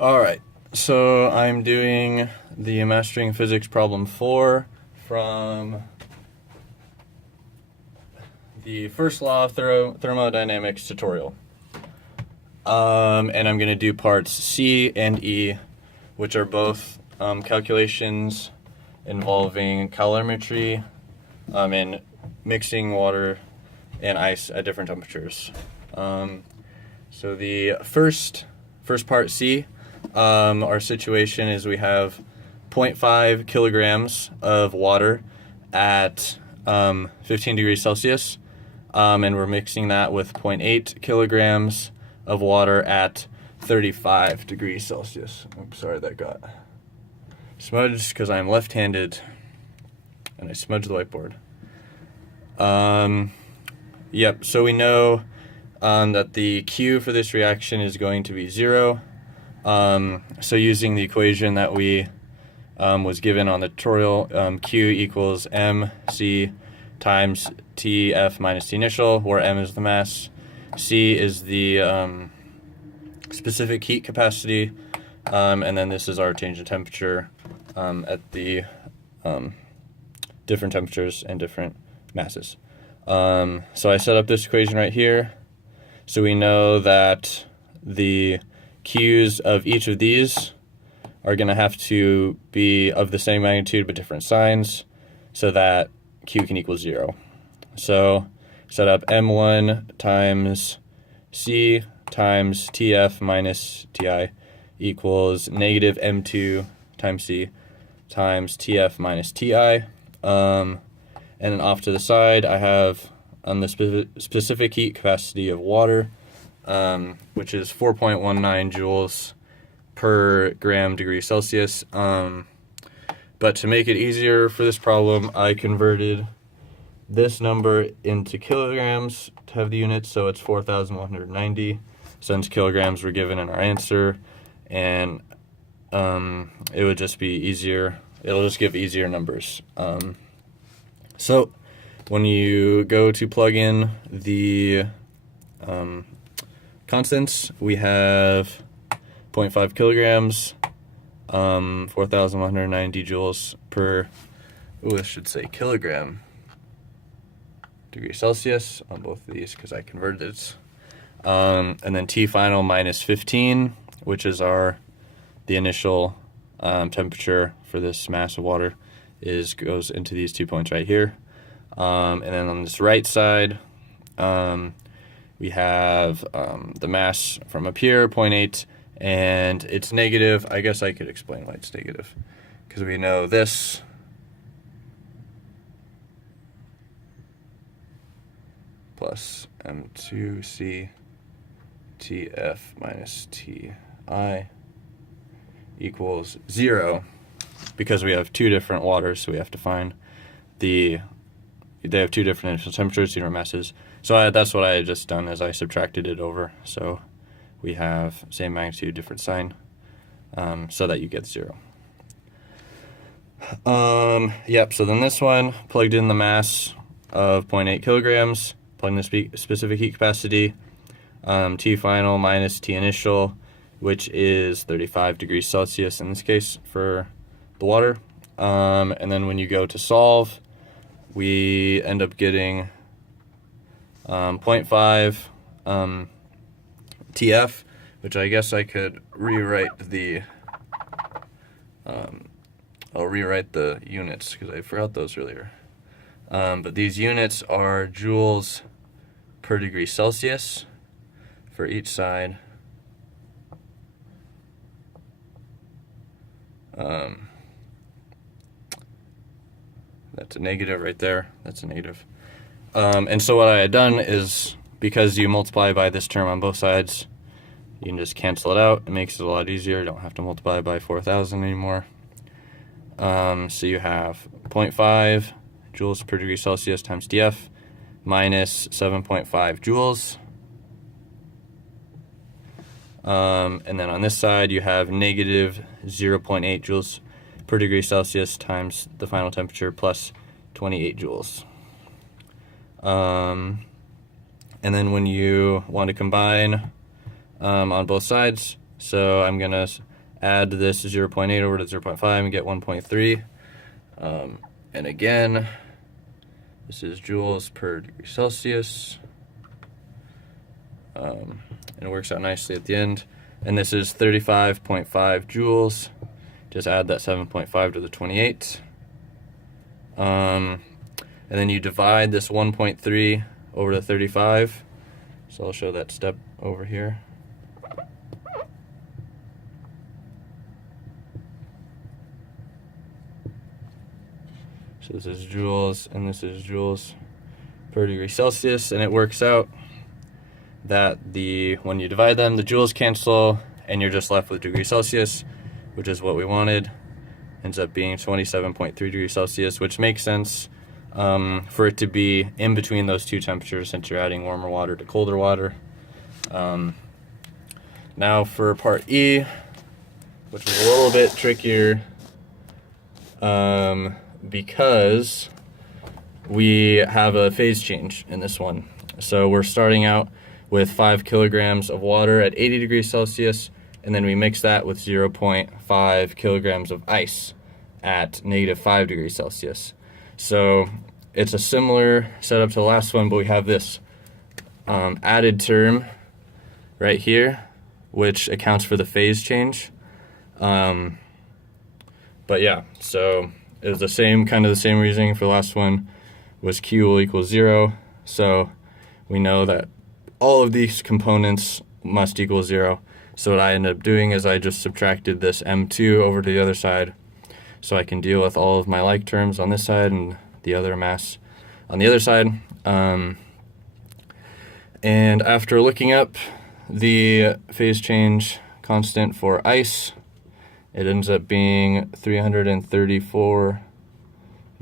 Alright, so I'm doing the Mastering Physics Problem 4 from the first law of thermodynamics tutorial. And I'm going to do parts C and E, which are both calculations involving calorimetry and mixing water and ice at different temperatures. So the first part C, our situation is we have 0.5 kilograms of water at 15 degrees Celsius, and we're mixing that with 0.8 kilograms of water at 35 degrees Celsius. Oops, sorry, that got smudged because I'm left-handed and I smudged the whiteboard. Yep, so we know that the Q for this reaction is going to be 0. So using the equation that we was given on the tutorial, Q equals mc times Tf minus T initial, where m is the mass, C is the specific heat capacity, and then this is our change in temperature at the different temperatures and different masses. So I set up this equation right here. So we know that the Q's of each of these are going to have to be of the same magnitude but different signs so that Q can equal 0. So set up M1 times C times Tf minus Ti equals negative M2 times C times Tf minus Ti. And then off to the side, I have the specific heat capacity of water, which is 4.19 joules per gram degree Celsius. But to make it easier for this problem, I converted this number into kilograms to have the units, so it's 4,190, since kilograms were given in our answer, and it would just be easier. It'll just give easier numbers. So when you go to plug in the constants, we have 0.5 kilograms, 4,190 joules per, I should say kilogram degree Celsius on both of these because I converted it. And then T final minus 15, which is the initial temperature for this mass of water, goes into these 2 points right here. And then on this right side, we have the mass from up here, 0.8, and it's negative. I guess I could explain why it's negative, because we know this plus M2C Tf minus Ti equals 0, because we have two different waters, so we have to find they have two different initial temperatures, different masses. So that's what I had just done, as I subtracted it over. So we have same magnitude, different sign, so that you get 0. Yep, so then this one, plugged in the mass of 0.8 kilograms, plugged in the specific heat capacity, T final minus T initial, which is 35 degrees Celsius in this case for the water. And then when you go to solve, we end up getting 0.5 Tf, which I guess I could rewrite I'll rewrite the units because I forgot those earlier. But these units are joules per degree Celsius for each side. That's a negative right there. That's a negative. And so what I had done is, because you multiply by this term on both sides, you can just cancel it out. It makes it a lot easier. You don't have to multiply by 4,000 anymore. So you have 0.5 joules per degree Celsius times Df minus 7.5 joules. And then on this side, you have negative 0.8 joules per degree Celsius times the final temperature plus 28 joules. And then when you want to combine on both sides, So I'm going to add this 0.8 over to 0.5 and get 1.3. And again, this is joules per degree Celsius. And it works out nicely at the end. And this is 35.5 joules. Just add that 7.5 to the 28. And then you divide this 1.3 over to 35. So I'll show that step over here. So this is joules, and this is joules per degree Celsius, and it works out that when you divide them, the joules cancel, and you're just left with degree Celsius, which is what we wanted. Ends up being 27.3 degrees Celsius, which makes sense for it to be in between those two temperatures since you're adding warmer water to colder water. Now for part E, which is a little bit trickier because we have a phase change in this one. So we're starting out with 5 kilograms of water at 80 degrees Celsius, and then we mix that with 0.5 kilograms of ice at -5 degrees Celsius. So it's a similar setup to the last one, but we have this added term right here, which accounts for the phase change. But yeah, so it was the same reasoning for the last one, was Q will equal 0. So we know that all of these components must equal 0. So what I ended up doing is I just subtracted this M2 over to the other side, so I can deal with all of my like terms on this side and the other mass on the other side. And after looking up the phase change constant for ice, it ends up being 334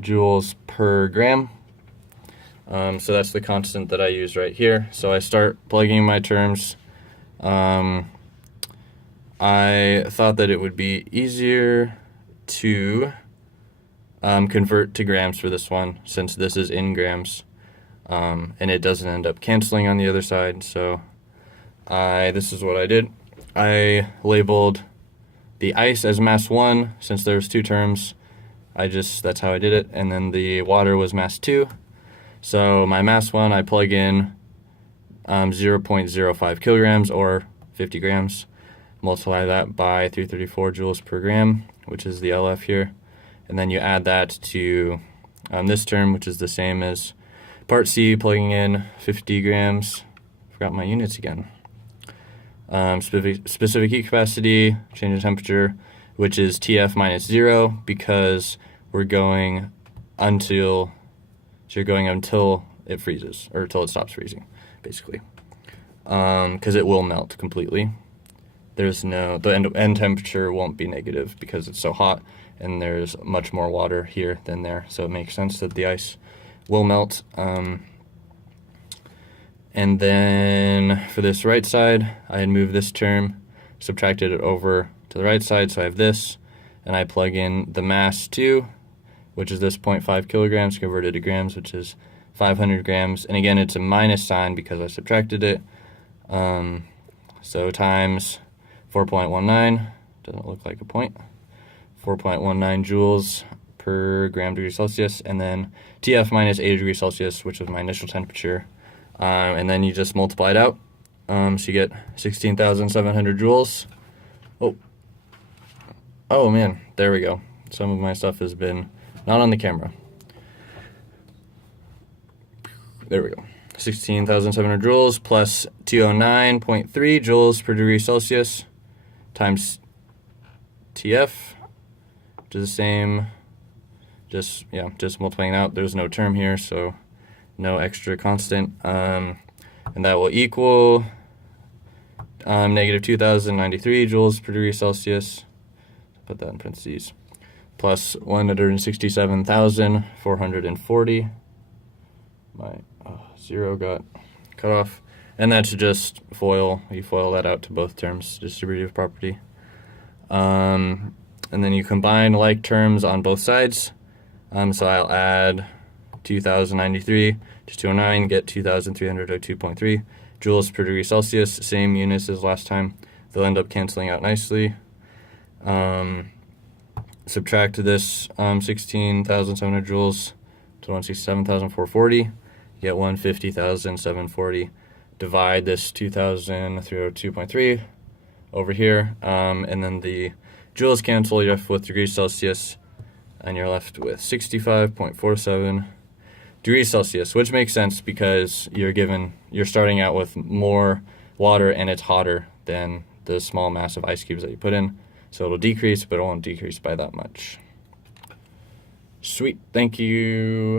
joules per gram. So that's the constant that I use right here. So I start plugging my terms. I thought that it would be easier to convert to grams for this one, since this is in grams, and it doesn't end up canceling on the other side. So this is what I did. I labeled the ice as mass 1, since there's two terms. That's how I did it. And then the water was mass 2. So my mass 1, I plug in 0.05 kilograms or 50 grams. Multiply that by 334 joules per gram, which is the LF here. And then you add that to this term, which is the same as part C, plugging in 50 grams. Forgot my units again. Specific heat capacity, change in temperature, which is TF minus 0, because we're going until it freezes, or until it stops freezing, basically, because it will melt completely. The end temperature won't be negative because it's so hot, and there's much more water here than there, so it makes sense that the ice will melt. And then for this right side, I had moved this term, subtracted it over to the right side, so I have this, and I plug in the mass 2, which is this 0.5 kilograms converted to grams, which is 500 grams. And again, it's a minus sign because I subtracted it. So times 4.19, doesn't look like a point, 4.19 joules per gram degree Celsius, and then TF minus 80 degrees Celsius, which was my initial temperature. And then you just multiply it out. So you get 16,700 joules. Oh man, there we go. Some of my stuff has been not on the camera. There we go. 16,700 joules plus 209.3 joules per degree Celsius times TF, which is the same. Just multiplying out. There's no term here, so no extra constant. And that will equal negative 2,093 joules per degree Celsius. Put that in parentheses. Plus 167,440. My zero got cut off. And that's just FOIL. You FOIL that out to both terms, distributive property. And then you combine like terms on both sides. So I'll add 2,093 to 209, get 2,302.3 joules per degree Celsius, same units as last time. they'll end up canceling out nicely. Subtract this 16,700 joules to 167,440. You get 150,740. Divide this 2,000 through 2.3 over here, and then the joules cancel. You're left with degrees Celsius, and you're left with 65.47 degrees Celsius, which makes sense because you're starting out with more water and it's hotter than the small mass of ice cubes that you put in. So it'll decrease, but it won't decrease by that much. Sweet, thank you.